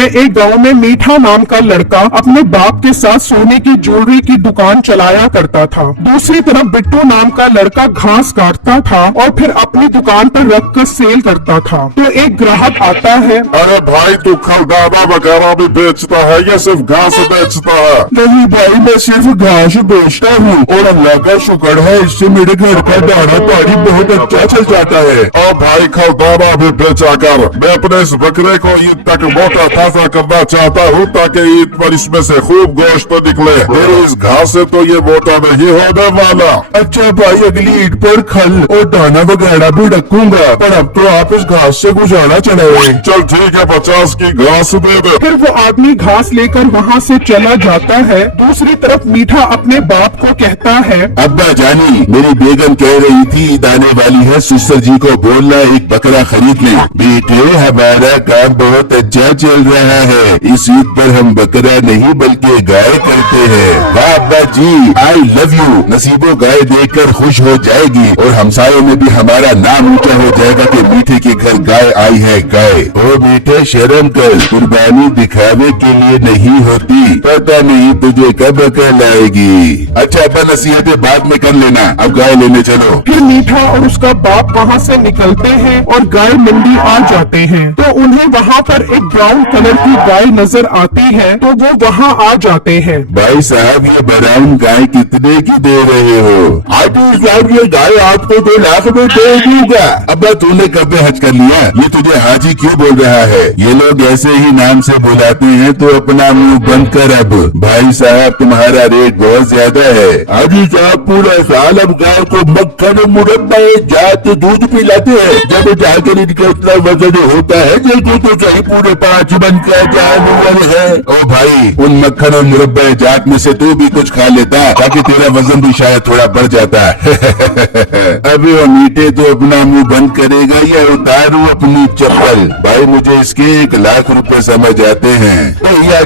है, एक गांव में मीठा नाम का लड़का अपने बाप के साथ सोने की ज्वेलरी की दुकान चलाया करता था। दूसरी तरफ बिट्टू नाम का लड़का घास काटता था और फिर अपनी दुकान पर रख कर सेल करता था। तो एक ग्राहक आता है। अरे भाई तू खलदाना वगैरह भी बेचता है या सिर्फ घास बेचता है? नहीं भाई, मैं सिर्फ घास बेचता हूँ और अल्लाह का शुक्र है इससे मेरे घर का दाना पानी बहुत अच्छा चल जाता है। और भाई खलदाना भी बेचा कर। मैं अपने इस बकरे को ईद तक मोटा ताजा करना चाहता हूँ ताकि ईद पर इसमें से खूब गोश्त निकले। मेरी इस घास से तो ये मोटा नहीं होने वाला। अच्छा भाई, अगली ईद पर खल और दाना वगैरह भी रखूंगा, पर अब तो आप इस घास से गुजारा चलाए। चल ठीक है, 50 की घास दे दे। फिर वो आदमी घास लेकर वहाँ से चला जाता है। दूसरी तरफ मीठा अपने बाप को कहता है। अब्बा जानी, मेरी बेगम कह रही थी ईद आने वाली है, सिस्टर जी को बोलना एक बकरा खरीद ले। बेटे हमारा काम बहुत अच्छा चल रहा है, इस ईद पर हम बकरा नहीं बल्कि गाय करते हैं। वाह अब्बा जी, आई लव यू। नसीबों गाय देखकर खुश हो जाएगी और हमसायों में भी हमारा नाम ऊंचा हो जाएगा कि मीठे के घर गाय आई है गाय। ओ बेटे शर्म कर, कुर्बानी दिखावे के लिए नहीं होती, पता नहीं तुझे कब अकल आएगी। अच्छा अब्बा, नसीहतें बाद में कर लेना, अब गाय लेने चलो। फिर मीठा और उसका बाप वहाँ से निकलते हैं और गाय मंडी आ जाते हैं। तो उन्हें वहाँ पर एक ब्राउन कलर की गाय नजर आती है, तो वो वहाँ आ जाते हैं। भाई साहब, ये ब्राउन गाय कितने की दे रहे हो? आटू साहब, ये गाय आपको 2 लाख में दे दूंगा। अब्बा तूने कब हज कर लिया? ये तुझे हाजी क्यों बोल रहा है? ये लोग ऐसे ही नाम से बुलाते हैं तो अपना मुंह बंद कर। अब भाई साहब तुम्हारा रेट बहुत ज्यादा है। हाजी साहब पूरा साल अब गाय को मक्खन मुरब्बा जात दूध पिलाते हैं, जब जाकर इनका इतना वजन होता है देखो तो सही पूरे 5 मन का जानवर है। ओ भाई, उन मक्खन और मुरब्बा जात में से तू भी कुछ खा लेता ताकि तेरा वजन भी शायद थोड़ा बढ़ जाता। अभी वो मीठे तो अपना मुंह बंद करेगा या उतारू अपनी चप्पल? भाई मुझे इसके 1 लाख रुपए समझ आते हैं।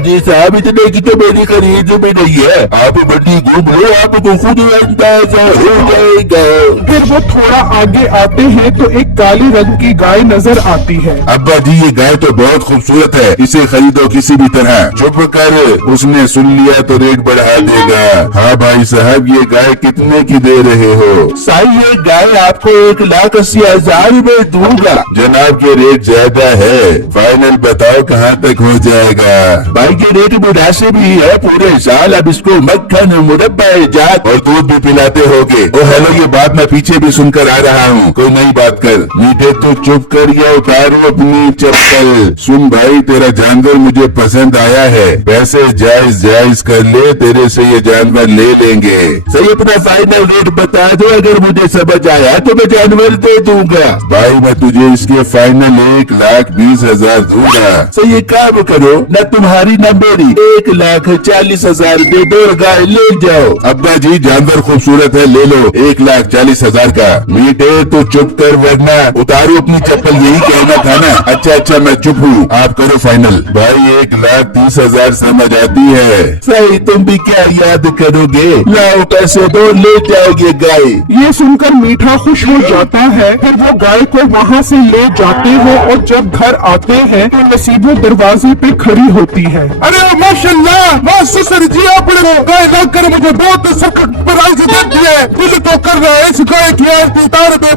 जी साहब, इतने की तो मेरी खरीद भी नहीं है, आप मंडी घूम लो, आपको खुद अंदाजा हो जाएगा। फिर वो थोड़ा आगे आते हैं तो एक काली रंग की गाय नजर आती है। अब्बा जी, ये गाय तो बहुत खूबसूरत है, इसे खरीदो किसी भी तरह। चुप कर, उसने सुन लिया तो रेट बढ़ा देगा। हाँ भाई साहब, ये गाय कितने की दे रहे हो? साई, ये गाय आपको 1,80,000 में दूंगा। जनाब ये रेट ज्यादा है, फाइनल बताओ कहाँ तक हो जाएगा? भाई ये रेट मुनासिब भी है, पूरे साल अब इसको मक्खन मुरब्बा जात और दूध भी पिलाते होगे। ओ हेलो, ये बात मैं पीछे भी सुनकर आ रहा हूँ, कोई नई बात कर। मीठे तो चुप कर या उतारो अपनी चप्पल। सुन भाई, तेरा जानवर मुझे पसंद आया है, पैसे जायज कर ले, तेरे से ये जानवर ले लेंगे। सही, अपना फाइनल रेट बता दो, अगर मुझे समझ आया तो मैं जानवर दे दूंगा। भाई मैं तुझे इसके फाइनल 1,20,000 दूंगा। सही, एक काम करो, न तुम्हारी न मेरी, 1,40,000 दे दो, गाय ले जाओ। अब्बा जी जानवर खूबसूरत है, ले लो 1,40,000 का। मीठे तो चुप कर वरना उतारो अपनी चप्पल, यही कहना था ना? अच्छा मैं चुप हूँ, आप करो फाइनल। भाई 1,30,000 समझ आती है? सही, तुम भी क्या याद करोगे? लाओ पैसे दो, ले जाओगे गाय। ये सुनकर मीठा खुश हो जाता है। फिर वो गाय को वहाँ से ले जाते हैं और जब घर आते हैं तो नसीबो दरवाजे पे खड़ी होती है। अरे माशाल्लाह, ससुर जी आपने गाय लाकर मुझे बहुत सख्त प्राइस दे दिए। दिल तो कर रहा है इस गाय की आरती उतार दे।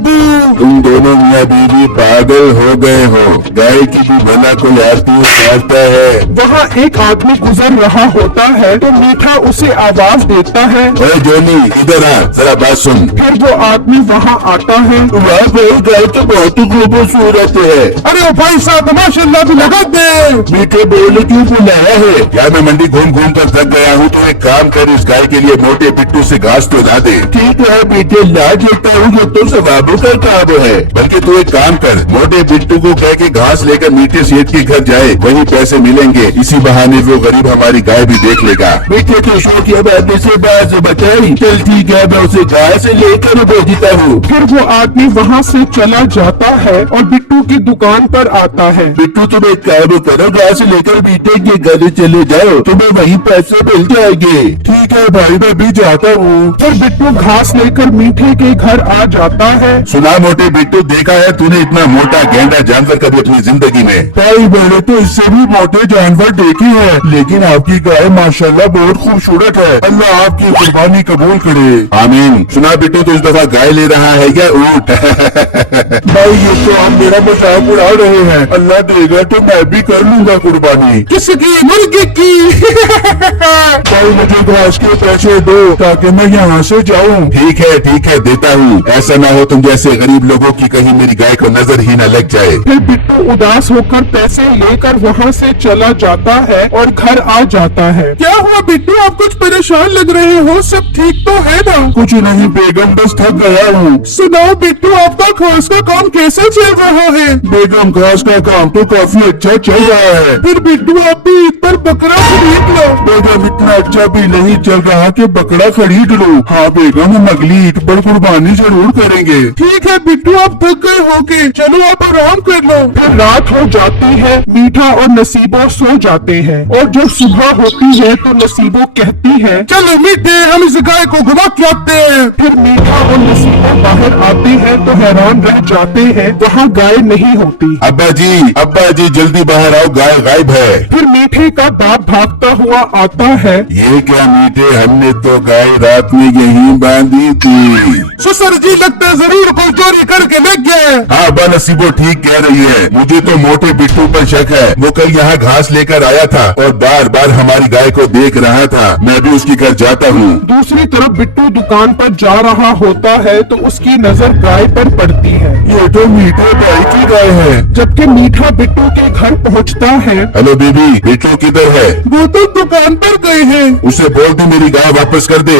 तुम दोनों मियां बीवी पागल हो गए हो, गाय की भी भला कोई आरती उतारता है? वहाँ एक आदमी गुजर रहा होता है तो मीठा उसे आवाज देता है। अरे जोनी इधर आ, जरा बात सुन। फिर वो आदमी वहाँ आता है। वाह भाई, गाय तो बहुत ही खूबसूरत है। अरे भाई साहब माशाल्लाह भी लगा दे। मीठे बोले क्यों बुलाया है? क्या मैं मंडी घूम कर थक गया हूँ, तो एक काम कर, इस गाय के लिए मोटे पिट्टू से घास तो ला दे। ठीक है मीठे, ला देता हूँ, तो सवाबों का काम है। बल्कि तू एक काम कर, मोटे पिट्टू को कह के घास लेकर मीठे सेठ के घर जाए, वही पैसे मिलेंगे। इसी बहाने वो गरीब हमारी गाय भी देख लेगा। मीठे तो शोकिया बात से बात बचाई। चल ठीक है, मैं उसे गाय से लेकर भेजता हूँ। फिर वो आदमी वहाँ से चला जाता है और बिट्टू की दुकान पर आता है। बिट्टू तुम एक काम करो, घास लेकर मीठे के घर चले जाओ, तुम्हें वहीं पैसे मिल जाएंगे। ठीक है भाई, मैं भी जाता हूँ। फिर बिट्टू घास लेकर मीठे के घर आ जाता है। सुना मोटे बिट्टू, देखा है तूने इतना मोटा गैंडा जानवर कभी अपनी जिंदगी में? भाई मैंने तो इससे भी मोटे जानवर देखे हैं, लेकिन आपकी गाय माशाल्लाह बहुत खूबसूरत है। अल्लाह आपकी कुर्बानी कबूल करे। आमीन। सुना बिट्टू, तो इस दफा गाय ले रहा है या ऊँट? भाई ये तो आप मेरा मजाक उड़ा रहे हैं। अल्लाह देगा तो मैं भी कर लूंगा कुर्बानी। किसकी? मुर्गी की। भाई मुझे घास के पैसे दो ताकि मैं यहाँ से जाऊँ। ठीक है देता हूँ। ऐसा ना हो तुम जैसे गरीब लोगों की कहीं मेरी गाय को नजर ही न लग जाए। फिर बिट्टू उदास होकर पैसे लेकर वहाँ से चला जाता है और घर आ जाता है। क्या हुआ बिट्टू, आप कुछ परेशान लग रहे हो? सब ठीक तो है ना? कुछ नहीं बेगम, बस थक गया हूँ। सुनाओ बिट्टू, आपका घास का काम कैसे चल रहा है? बेगम घास का काम तो काफी अच्छा चल रहा है। फिर बिट्टू आप भी ईद पर बकरा खरीद लो। बेगम इतना अच्छा भी नहीं चल रहा कि बकरा खरीद लूं। हाँ बेगम, हम अगली ईद पर कुर्बानी जरूर करेंगे। ठीक है बिट्टू, आप थक गए होगे, चलो आप आराम कर लो। फिर रात हो जाती है, मीठा और नसीबो सो जाते हैं और जब सुबह होती है तो नसीबो कहती है, चलो मीठे, हम इस गाय को घुमा के आते हैं। फिर मीठा और नसीबो बाहर आते हैं तो हैरान रह जाते हैं, वहाँ गाय नहीं होती। अब्बा जी जल्दी बाहर आओ, गाय गायब है। फिर मीठे का बाप भागता हुआ आता है। ये क्या मीठे, हमने तो गाय रात में यहीं बांधी थी। ससुर जी लगता है जरूर कोई चोरी करके ले गया। हाँ अब्बा, नसीबो ठीक कह रही है। मुझे तो मोटे बिट्टू पर शक है। वो कल यहाँ घास लेकर आया था और बार बार हमारी गाय को देख रहा था। मैं भी उसकी घर जाता हूँ। दूसरी तरफ बिट्टू दुकान पर जा रहा होता है तो उसकी नजर गाय पर पड़ती है। ये तो मीठे भाई की गाय है। जबकि मीठा बिट्टू के घर पहुंचता है। हेलो बीबी, बिट्टू किधर है? वो तो दुकान पर गए हैं। उसे बोल दे मेरी गाय वापस कर दे।